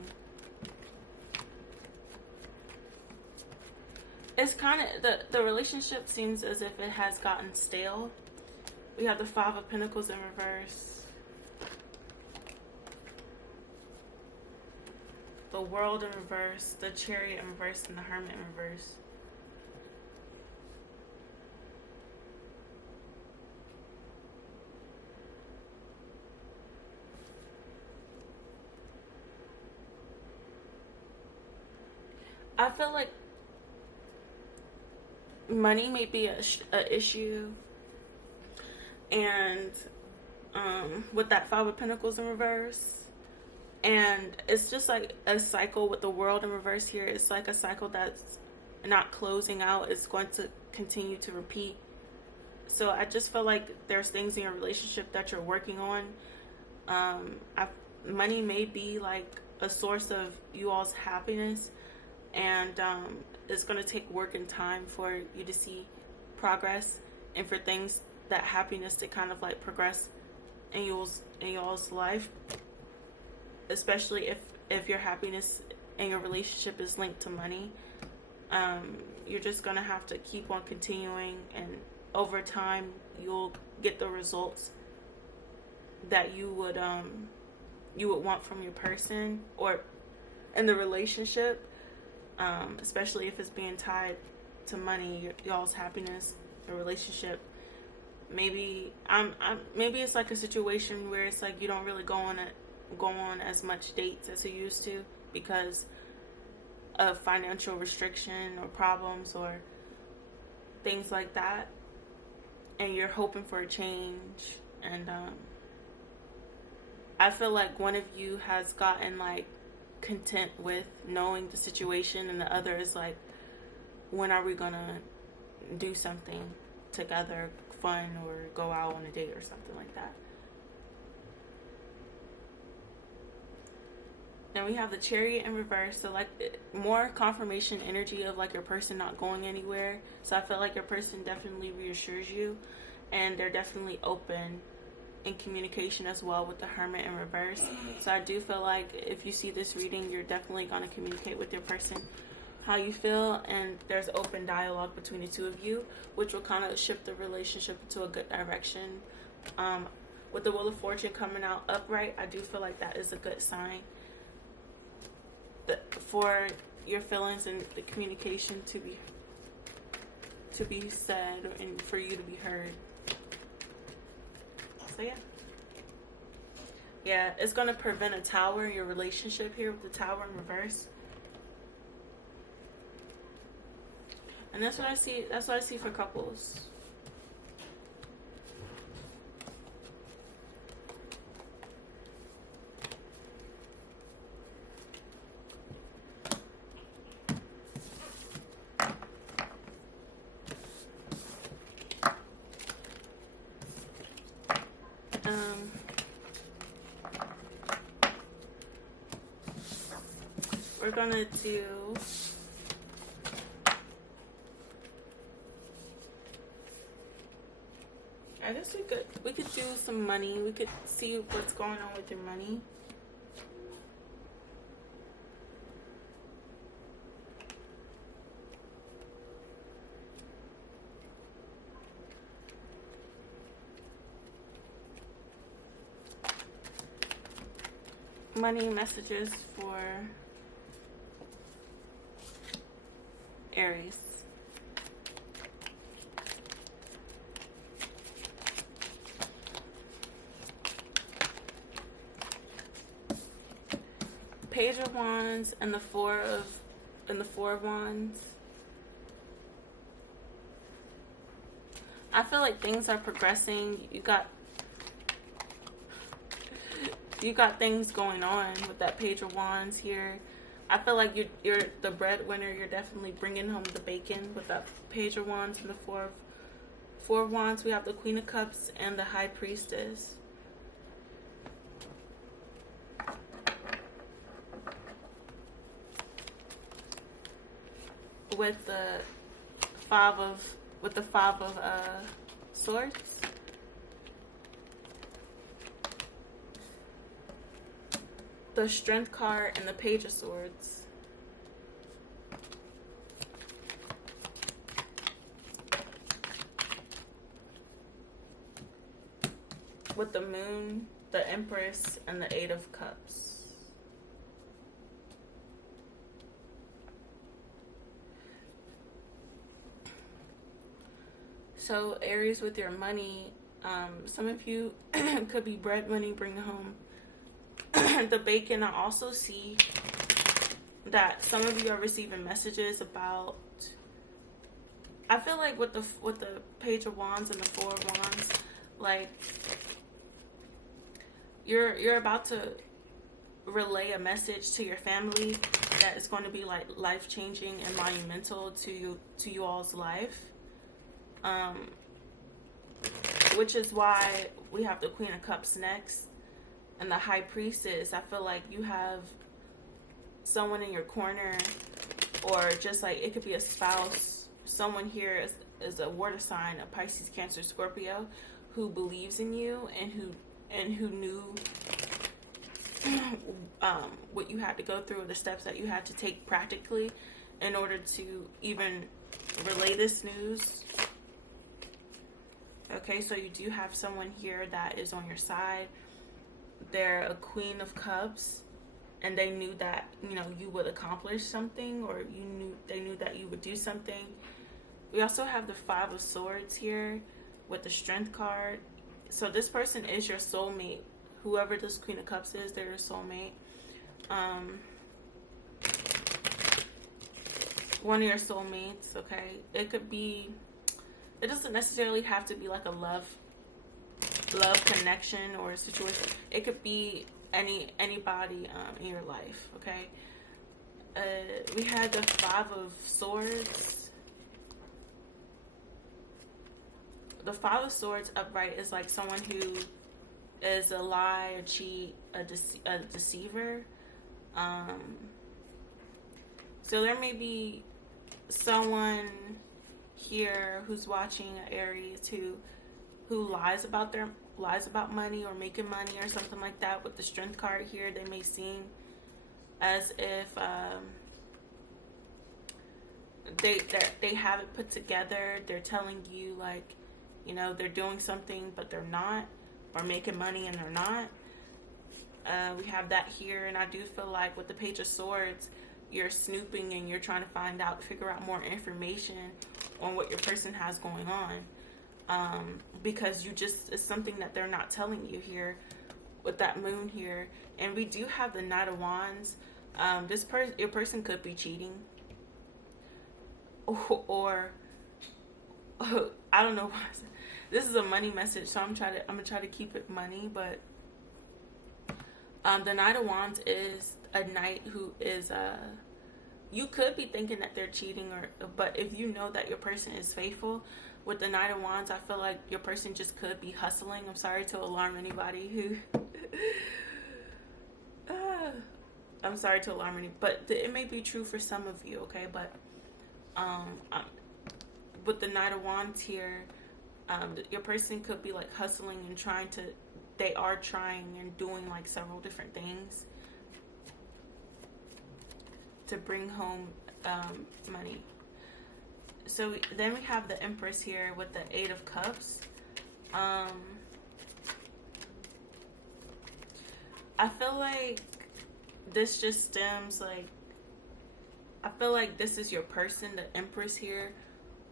It's kind of, the relationship seems as if it has gotten stale. We have the Five of Pentacles in reverse. The World in reverse. The Chariot in reverse. And the Hermit in reverse. I feel like money may be a issue, and with that Five of Pentacles in reverse, and it's just like a cycle with the World in reverse here. It's like a cycle that's not closing out. It's going to continue to repeat. So I just feel like there's things in your relationship that you're working on. Money may be like a source of you all's happiness, and it's going to take work and time for you to see progress, and for things, that happiness, to kind of like progress in y'all's life, especially if your happiness and your relationship is linked to money. You're just going to have to keep on continuing, and over time you'll get the results that you would want from your person or in the relationship. Especially if it's being tied to money, y'all's happiness, the relationship. Maybe maybe it's like a situation where it's like you don't really go on as much dates as you used to because of financial restriction or problems or things like that, and you're hoping for a change. And I feel like one of you has gotten like content with knowing the situation, and the other is like, when are we gonna do something together, fun, or go out on a date or something like that. Then we have the Chariot in reverse, so like more confirmation energy of like your person not going anywhere. So I feel like your person definitely reassures you, and they're definitely open in communication as well with the Hermit in reverse. So I do feel like if you see this reading, you're definitely going to communicate with your person how you feel, and there's open dialogue between the two of you, which will kind of shift the relationship into a good direction. With the Wheel of Fortune coming out upright, I do feel like that is a good sign for your feelings and the communication to be said, and for you to be heard. So yeah, it's going to prevent a Tower in your relationship here with the Tower in reverse. And that's what I see. That's what I see for couples. We're gonna do I guess we could do some money. We could see what's going on with your money. Money messages for Aries. Page of Wands and the Four of Wands. I feel like things are progressing. You got things going on with that Page of Wands here. I feel like you're the breadwinner. You're definitely bringing home the bacon with that Page of Wands and the Four of Wands. We have the Queen of Cups and the High Priestess. With the five of Swords. the Strength card and the Page of Swords. With the Moon, the Empress, and the Eight of Cups. So Aries, with your money, some of you could be bread money, bring home the bacon. I also see that some of you are receiving messages about, I feel like with the Page of Wands and the Four of Wands, like you're about to relay a message to your family that is going to be like life-changing and monumental to you all's life, which is why we have the Queen of Cups next and the High Priestess. I feel like you have someone in your corner, or just like it could be a spouse. Someone here is a water sign, a Pisces, Cancer, Scorpio, who believes in you and who knew what you had to go through, or the steps that you had to take practically in order to even relay this news. Okay, so you do have someone here that is on your side. They're a Queen of Cups, and they knew that, you know, you would accomplish something, or they knew that you would do something. We also have the Five of Swords here with the Strength card. So this person is your soulmate. Whoever this Queen of Cups is, they're your soulmate. One of your soulmates, okay? It could be, it doesn't necessarily have to be like a love connection or a situation. It could be anybody in your life, okay? We had the Five of Swords. The Five of Swords upright is like someone who is a lie, a cheat, a deceiver. So there may be someone here who's watching, Aries, who lies about money or making money or something like that. With the Strength card here, they may seem as if they have it put together. They're telling you, like, you know, they're doing something but they're not, or making money and they're not. We have that here, and I do feel like with the Page of Swords, you're snooping and you're trying to figure out more information on what your person has going on, because it's something that they're not telling you here with that Moon here. And we do have the Knight of Wands. Your person could be cheating, or I don't know. This is a money message, so I'm gonna try to keep it money. But the Knight of Wands is a knight who is you could be thinking that they're cheating, but if you know that your person is faithful, with the Knight of Wands, I feel like your person just could be hustling. I'm sorry to alarm anybody who I'm sorry to alarm any, but it may be true for some of you, okay? But with the Knight of Wands here, your person could be like hustling and they are trying and doing like several different things to bring home money. So then we have the Empress here with the Eight of Cups. I feel like this just stems like, I feel like this is your person, the Empress here,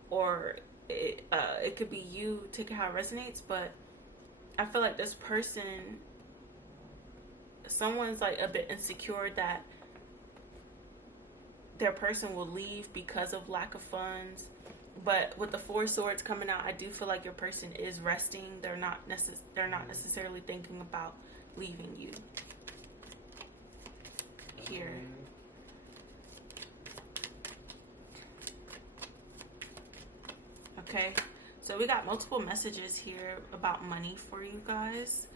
or it could be you. Take it how it resonates. But I feel like this person, someone's like a bit insecure that their person will leave because of lack of funds. But with the Four Swords coming out, I do feel like your person is resting. They're not necessarily thinking about leaving you here. Okay, so we got multiple messages here about money for you guys.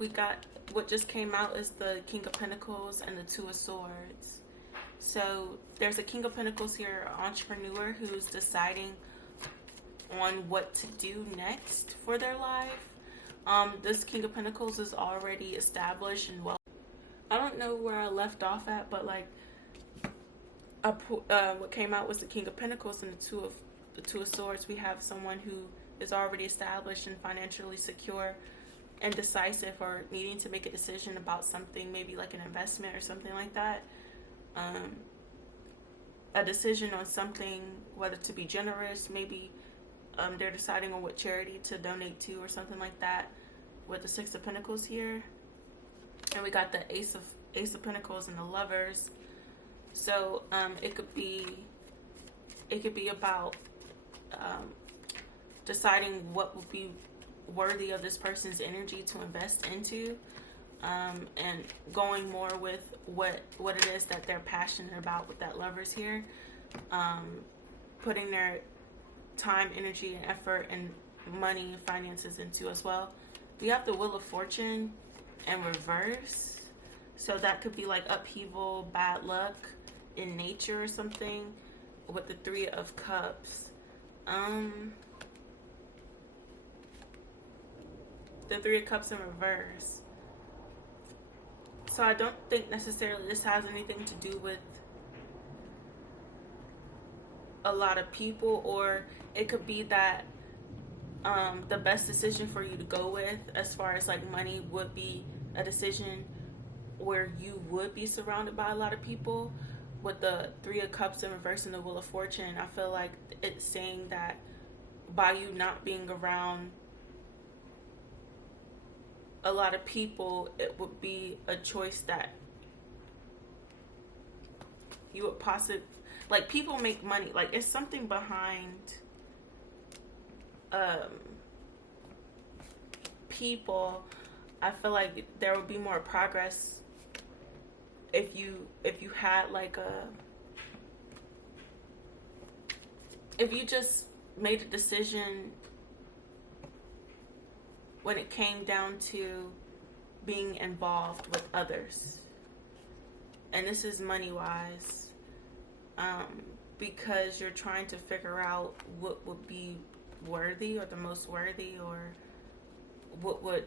We got, what just came out is the King of Pentacles and the Two of Swords. So there's a King of Pentacles here, an entrepreneur who's deciding on what to do next for their life. This King of Pentacles is already established and well. I don't know where I left off at, but like what came out was the King of Pentacles and the Two of Swords. We have someone who is already established and financially secure and decisive, or needing to make a decision about something, maybe like an investment or something like that. A decision on something, whether to be generous, maybe they're deciding on what charity to donate to or something like that, with the Six of Pentacles here. And we got the Ace of Pentacles and the Lovers. So it could be about deciding what would be worthy of this person's energy to invest into, and going more with what it is that they're passionate about with that Lovers here, putting their time, energy, and effort and money and finances into as well. We have the Wheel of Fortune in reverse, so that could be like upheaval, bad luck in nature or something, with the Three of Cups. The Three of Cups in reverse. So I don't think necessarily this has anything to do with a lot of people, or it could be that the best decision for you to go with as far as like money would be a decision where you would be surrounded by a lot of people. With the Three of Cups in reverse and the Wheel of Fortune, I feel like it's saying that by you not being around a lot of people, it would be a choice that you would possibly, like, people make money, like it's something behind people. I feel like there would be more progress if you had like if you just made a decision when it came down to being involved with others. And this is money wise, because you're trying to figure out what would be worthy, or the most worthy, or what would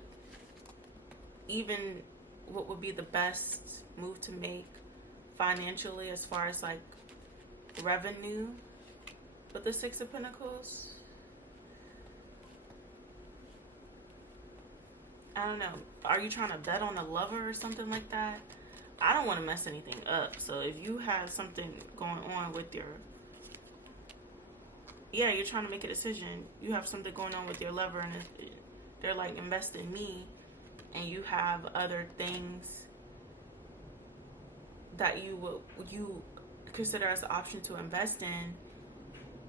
be the best move to make financially as far as like revenue with the Six of Pentacles. I don't know. Are you trying to bet on a lover or something like that? I don't want to mess anything up. So if you have something going on with your... Yeah, you're trying to make a decision. You have something going on with your lover and they're like, invest in me. And you have other things that you consider as an option to invest in,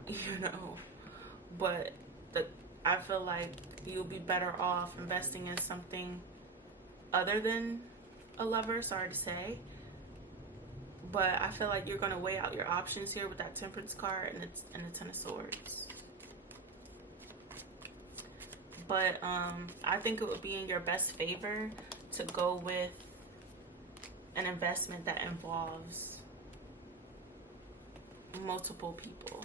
you know. But I feel like you'll be better off investing in something other than a lover, sorry to say. But I feel like you're going to weigh out your options here with that Temperance card and the Ten of Swords. But I think it would be in your best favor to go with an investment that involves multiple people,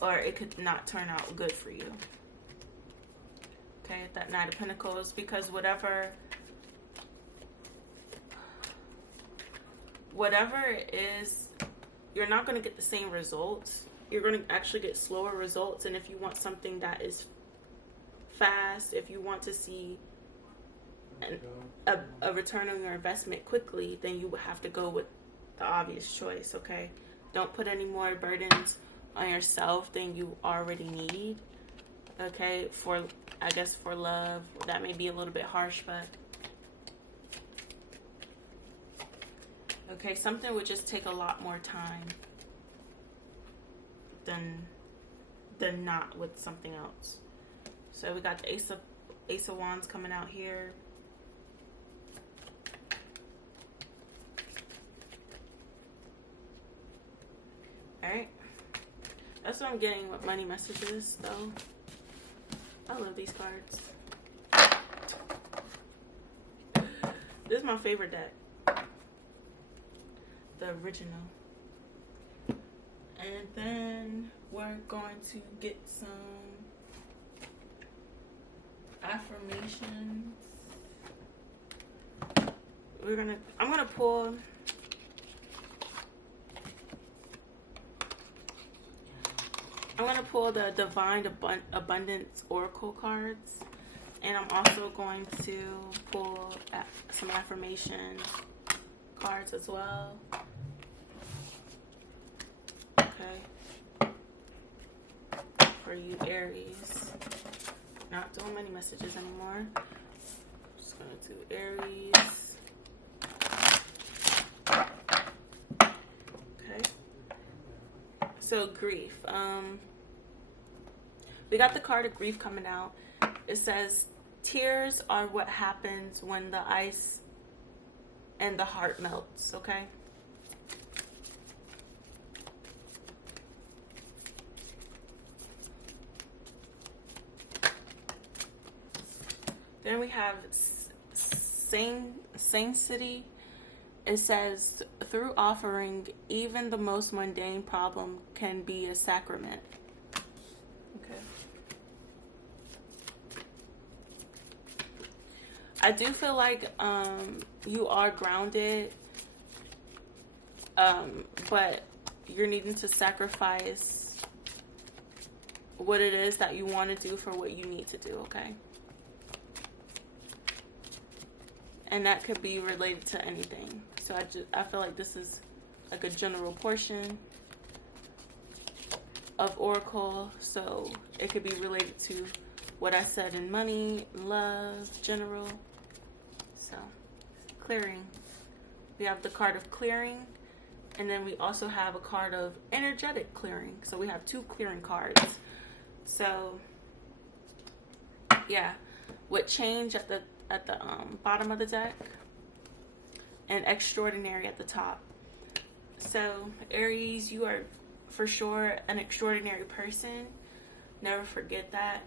or it could not turn out good for you. Okay, that Knight of Pentacles, because whatever it is, you're not going to get the same results. You're going to actually get slower results. And if you want something that is fast, if you want to see a return on your investment quickly, then you would have to go with the obvious choice. Okay, don't put any more burdens on yourself than you already need. Okay, I guess for love, that may be a little bit harsh, but okay, something would just take a lot more time than not with something else. So we got the Ace of Wands coming out here. Alright. That's what I'm getting with money messages, though. I love these cards. This is my favorite deck. The original. And then we're going to get some Affirmations. I'm gonna pull the Divine Abundance Oracle cards, and I'm also going to pull some affirmation cards as well. Okay. For you Aries. Not doing many messages anymore. Just gonna do Aries. Okay. So grief. We got the card of grief coming out. It says, tears are what happens when the ice and the heart melts, okay? Then we have sanctity. It says, through offering, even the most mundane problem can be a sacrament. Okay. I do feel like you are grounded, but you're needing to sacrifice what it is that you want to do for what you need to do, okay? And that could be related to anything. So I feel like this is like a general portion of Oracle. So it could be related to what I said in money, love, general. So clearing. We have the card of clearing. And then we also have a card of energetic clearing. So we have two clearing cards. So yeah, with change at the bottom of the deck and extraordinary at the top. So Aries, you are for sure an extraordinary person. Never forget that.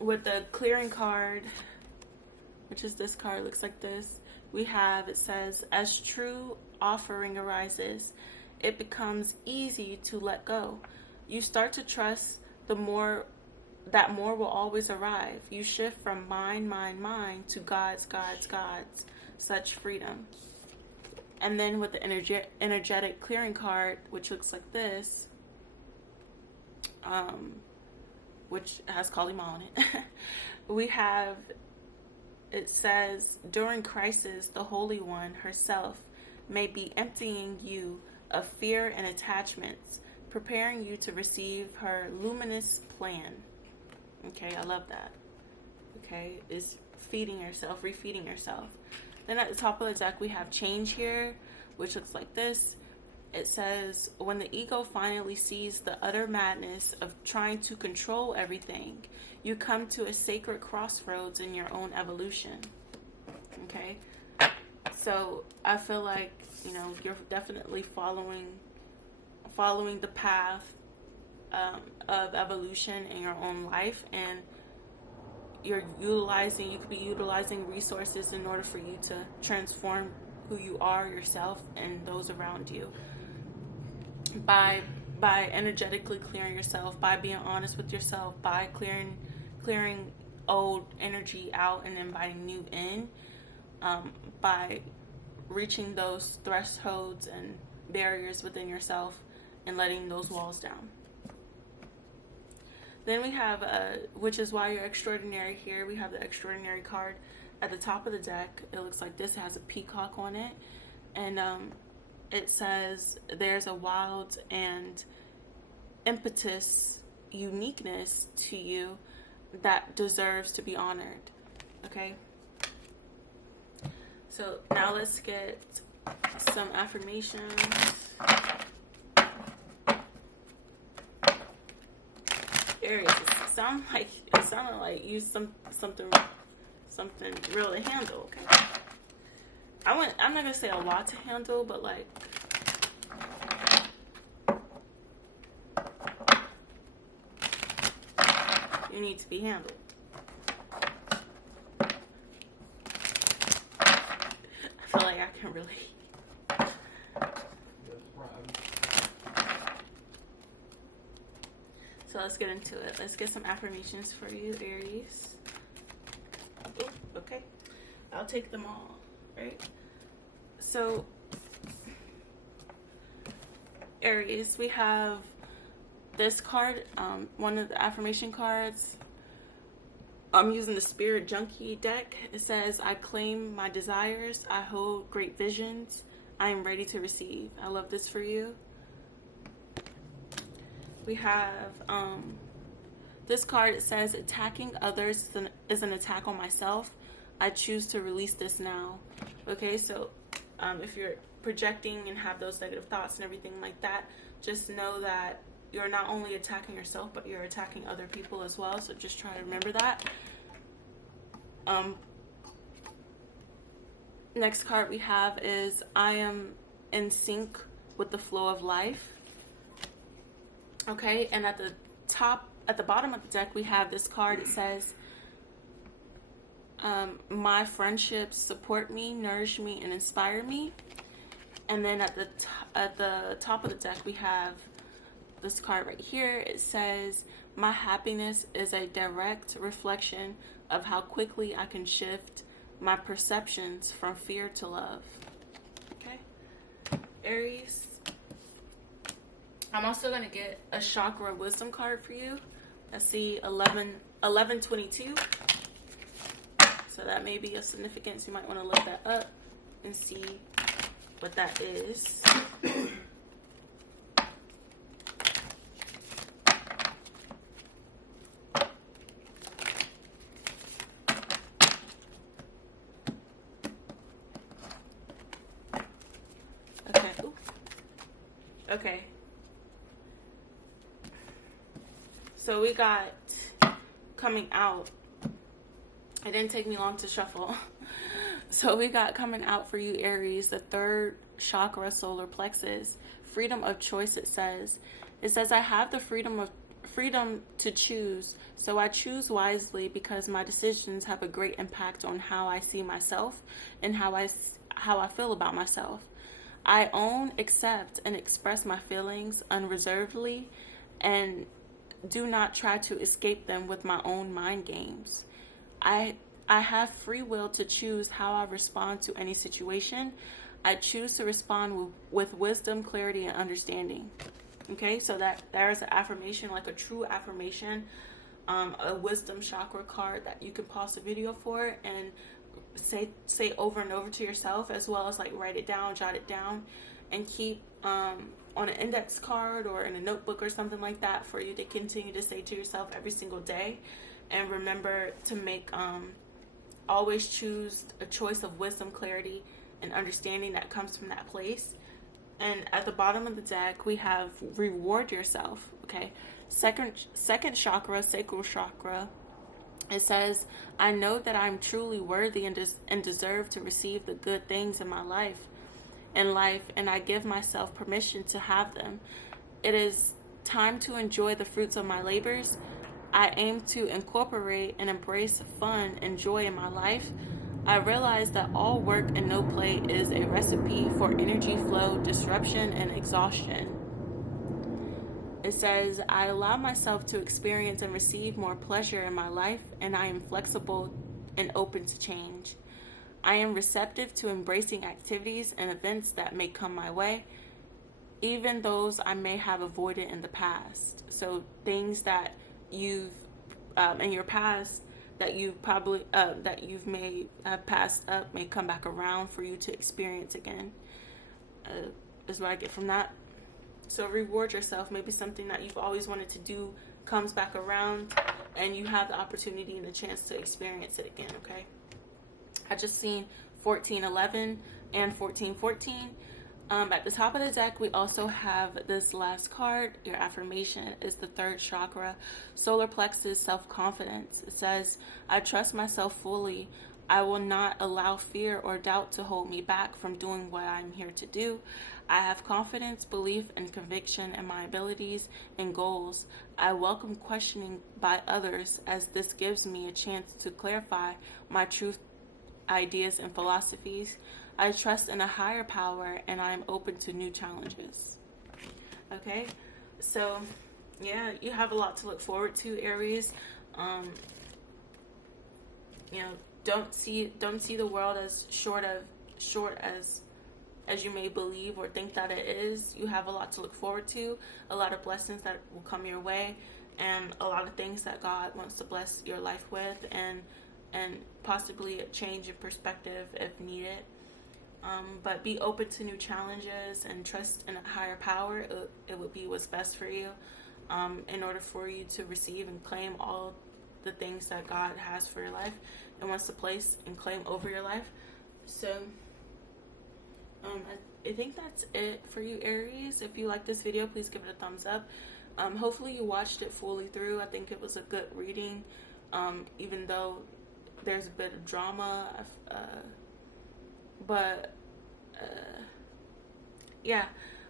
With the clearing card, which is this card, looks like this, we have, it says, as true offering arises, it becomes easy to let go. You start to trust that more will always arrive. You shift from mine to God's, such freedom. And then with the energetic clearing card, which looks like this, which has Kalima on it, we have, it says, during crisis, the Holy One herself may be emptying you of fear and attachments, preparing you to receive her luminous plan. Okay, I love that. Okay, is feeding yourself, refeeding yourself. Then at the top of the deck, we have change here, which looks like this. It says, when the ego finally sees the utter madness of trying to control everything, you come to a sacred crossroads in your own evolution. Okay, so I feel like, you know, you're definitely following the path of evolution in your own life, and you could be utilizing resources in order for you to transform who you are, yourself, and those around you, by energetically clearing yourself, by being honest with yourself, by clearing old energy out and inviting new in, by reaching those thresholds and barriers within yourself and letting those walls down. Then we have, which is why you're extraordinary here, we have the extraordinary card at the top of the deck. It looks like this. It has a peacock on it. And it says, there's a wild and impetuous uniqueness to you that deserves to be honored. Okay? So now let's get some affirmations. Aries, it sounded like you something real to handle. Okay, I'm not gonna say a lot to handle, but like, you need to be handled. I feel like I can relate. So let's get into it. Let's get some affirmations for you, Aries. Ooh, okay. I'll take them all. right? So, Aries, we have this card, one of the affirmation cards. I'm using the Spirit Junkie deck. It says, I claim my desires. I hold great visions. I am ready to receive. I love this for you. We have this card. It says, attacking others is an attack on myself. I choose to release this now. Okay, so if you're projecting and have those negative thoughts and everything like that, just know that you're not only attacking yourself, but you're attacking other people as well. So just try to remember that. Next card we have is, I am in sync with the flow of life. Okay, and at the bottom of the deck, we have this card. It says, my friendships support me, nourish me, and inspire me. And then at the top of the deck, we have this card right here. It says, my happiness is a direct reflection of how quickly I can shift my perceptions from fear to love. Okay, Aries, I'm also going to get a chakra wisdom card for you. I see 1122. So that may be of significance. You might want to look that up and see what that is. Okay. Ooh. Okay. So we got coming out. It didn't take me long to shuffle. So we got coming out for you, Aries, the third chakra, solar plexus, freedom of choice. It says, I have the freedom to choose. So I choose wisely because my decisions have a great impact on how I see myself and how I feel about myself. I own, accept, and express my feelings unreservedly and do not try to escape them with my own mind games. I have free will to choose how I respond to any situation. I choose to respond with wisdom, clarity, and understanding. Okay, so that there is an affirmation, like a true affirmation, a wisdom chakra card that you can pause the video for and say over and over to yourself, as well as like write it down, jot it down, and keep on an index card or in a notebook or something like that for you to continue to say to yourself every single day. And remember to make always choose a choice of wisdom, clarity, and understanding that comes from that place. And at the bottom of the deck, we have reward yourself. Okay, second chakra, sacralchakra. It says, I know that I'm truly worthy and deserve to receive the good things in my life, and I give myself permission to have them. It is time to enjoy the fruits of my labors. I aim to incorporate and embrace fun and joy in my life. I realize that all work and no play is a recipe for energy flow, disruption, and exhaustion. It says, I allow myself to experience and receive more pleasure in my life, and I am flexible and open to change. I am receptive to embracing activities and events that may come my way, even those I may have avoided in the past. So things that you've in your past that you probably that you've may have passed up may come back around for you to experience again, is what I get from that. So reward yourself. Maybe something that you've always wanted to do comes back around and you have the opportunity and the chance to experience it again. Okay, I just seen 1411 and 1414. At the top of the deck, we also have this last card. Your affirmation is the third chakra, solar plexus, self-confidence. It says, I trust myself fully. I will not allow fear or doubt to hold me back from doing what I'm here to do. I have confidence, belief, and conviction in my abilities and goals. I welcome questioning by others, as this gives me a chance to clarify my truth, ideas, and philosophies. I trust in a higher power, and I am open to new challenges. Okay, so yeah, you have a lot to look forward to, Aries. Don't see the world as short of short as you may believe or think that it is. You have a lot to look forward to, a lot of blessings that will come your way, and a lot of things that God wants to bless your life with, and possibly a change in perspective if needed. But be open to new challenges and trust in a higher power. It would be what's best for you, in order for you to receive and claim all the things that God has for your life and wants to place and claim over your life. So I think that's it for you, Aries. If you like this video, please give it a thumbs up. Hopefully you watched it fully through. I think it was a good reading, even though there's a bit of drama, yeah,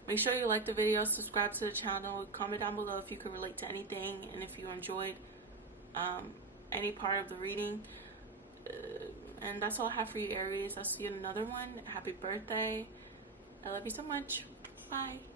make sure you like the video, subscribe to the channel, comment down below if you could relate to anything, and if you enjoyed any part of the reading. And that's all I have for you, Aries. I'll see you in another one. Happy birthday. I love you so much. Bye.